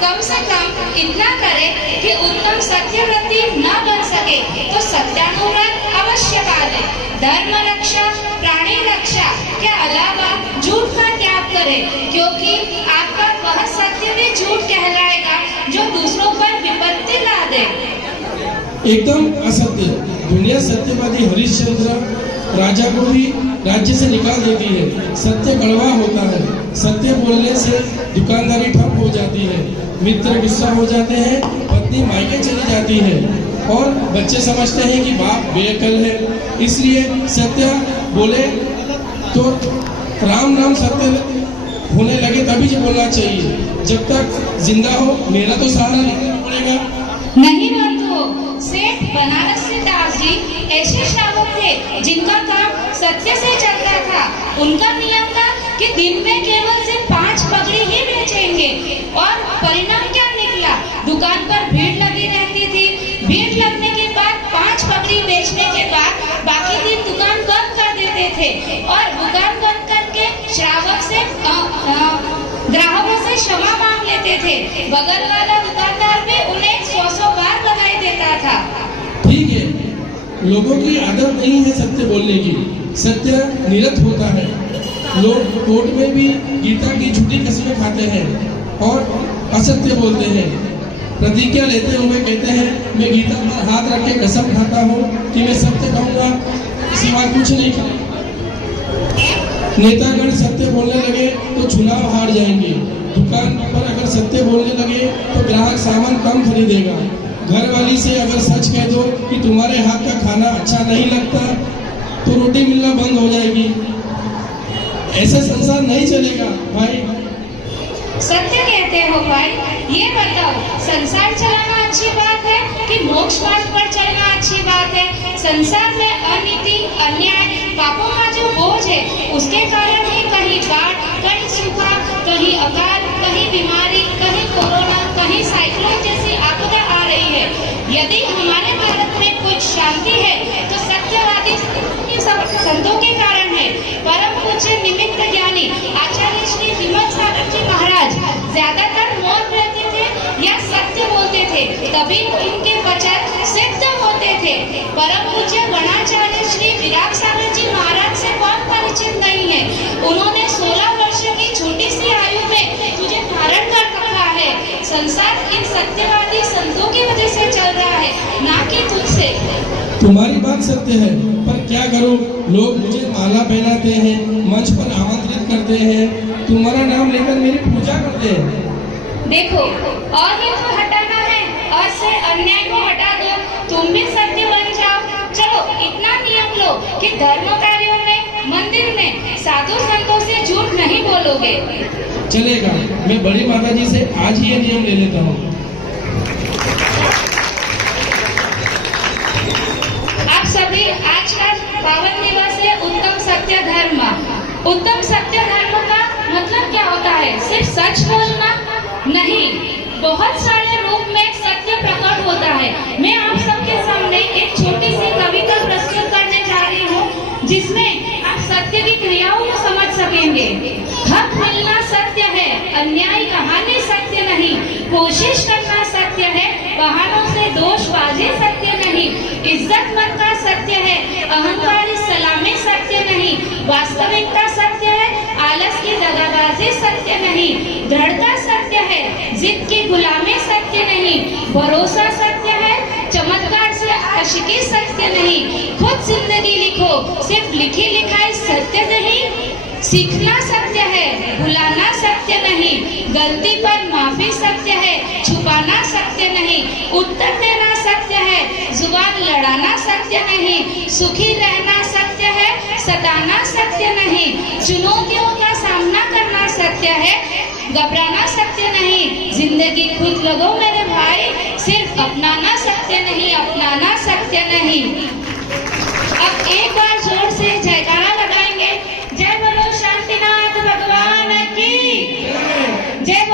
कम से कम इतना करे कि उत्तम सत्यव्रती न बन सके तो सत्यानुव्रत अवश्य पाले। धर्म रक्षा प्राणी रक्षा के अलावा झूठ का त्याग करे, क्योंकि आपका वह सत्य भी झूठ कहलाएगा जो दूसरों पर विपत्ति ला दे। एकदम असत्य। दुनिया सत्यवादी हरिश्चंद्र राजा को भी राज्य से निकाल देती है। सत्य कड़वा होता है। सत्य बोलने से दुकानदारी ठप हो जाती है, मित्र गुस्सा हो जाते हैं, पत्नी मायके चली जाती है और बच्चे समझते हैं कि बाप बेअकल है। इसलिए सत्य बोले तो राम नाम सत्य होने लगे तभी जो बोलना चाहिए। जब तक जिंदा हो मेरा तो सहारा लेना पड़ेगा। नहीं बंधु, सेठ बनारसी दास जी ऐसे श्रावक थे जिनका काम सत्य से चलता था। उनका नियम था कि दिन में केवल सिर्फ 5 पगड़ी ही बेचेंगे और परिणाम क्या निकला? दुकान पर भीड़ लगी रहती थी। भीड़ लगने के बाद 5 पगड़ी बेचने के बाद बाकी दिन दुकान बंद कर देते थे और दुकान बंद करके श्रावक से ग्राहकों से क्षमा मांग लेते थे। बगल वाला दुकानदार भी उन्हें 100 बार बधाई देता था। ठीक है, लोगों की आदत नहीं है सत्य बोलने की। सत्य निरत होता है। लोग कोर्ट में भी गीता की झूठी कस्में खाते हैं और असत्य बोलते हैं। प्रतिज्ञा लेते हुए कहते हैं मैं गीता पर हाथ रख के कसम खाता हूँ कि मैं सत्य कहूँगा, सिवा कुछ नहीं कहूँगा। नेतागण सत्य बोलने लगे तो चुनाव हार जाएंगे। दुकान पर अगर सत्य बोलने लगे तो ग्राहक सामान कम खरीदेगा। घर वाली से अगर सच कह दो कि तुम्हारे हाथ का खाना अच्छा नहीं लगता तो रोटी मिलना बंद हो जाएगी। ऐसा संसार नहीं चलेगा भाई। सत्य कहते हो भाई, ये बताओ संसार चलाना अच्छी बात है कि मोक्ष मार्ग पर चलना अच्छी बात है? संसार में अनीति, अन्याय, पापों का जो बोझ है उसके कारण ही कहीं बाढ़, कहीं सूखा, कहीं अकाल, कहीं बीमारी, कहीं कोरोना, कहीं साइक्लोन जैसी आपदा आ रही है। यदि हमारे भारत में कुछ शांति है तो सत्यवादी संतों के कारण है। परम पूज्य निमित्त ज्ञानी आचार्य श्री विमल सागर जी महाराज ज्यादातर मौन रहते थे या सत्य बोलते थे, तभी उनके वचन सिद्ध होते थे। परम पूज्य गणाचार्य श्री विराग सागर जी महाराज से कौन परिचित नहीं है? उन्होंने 16 वर्ष की छोटी सी आयु में तुझे धारण कर रखा है। संसार इन सत्यवादी संतों की वजह से चल रहा है, ना कि तुझसे। तुम्हारी बात सत्य है, पर क्या करूं? लोग मुझे माला पहनाते हैं, मंच पर आमंत्रित करते हैं, तुम्हारा नाम लेकर मेरी पूजा करते हैं। देखो, और ही तो हटाना है और से अन्याय को हटा दो, तुम भी सत्य बन जाओ। चलो इतना नियम लो कि धर्म कार्यों में, मंदिर में साधु संतों से झूठ नहीं बोलोगे। चलेगा, मैं बड़ी माता जी से आज ही ये नियम ले लेता हूँ। आप सभी आज का पावन दिवस है उत्तम सत्य धर्म। उत्तम सत्य धर्म का मतलब क्या होता है? सिर्फ सच बोलना नहीं, बहुत सारे रूप में सत्य प्रकट होता है। मैं आप सबके सामने एक छोटी सी कविता प्रस्तुत करने जा रही हूँ जिसमें आप सत्य की क्रियाओं को समझ सकेंगे। हक मिलना सत्य है, अन्याय कहानी सत्य नहीं, कोशिश करना सत्य है, बहानों से दोषबाजी सत्य नहीं, इज्जत मत का सत्य है, अहंकारी सलामी सत्य नहीं, वास्तविकता सत्य है, आलस की दगाबाजी सत्य नहीं, दृढ़ता सत्य है, जिद की गुलामी सत्य नहीं, भरोसा सत्य है, चमत्कार से आशिकी सत्य नहीं, खुद जिंदगी लिखो, सिर्फ लिखी लिखाई सत्य नहीं, सीखना सत्य है, भुलाना सत्य नहीं, गलती पर माफी सत्य है, छुपाना सत्य नहीं, उत्तर देना सत्य है, जुबान लड़ाना सत्य नहीं, सुखी रहना सत्य है, सताना सत्य नहीं, चुनौतियों का सामना करना सत्य है, घबराना सत्य नहीं, जिंदगी खुद लगो मेरे भाई, सिर्फ अपनाना सत्य नहीं, अपनाना सत्य नहीं। अब एक बार जोर से जयकारा लगाएंगे। जय बोलो शांतिनाथ भगवान की जय।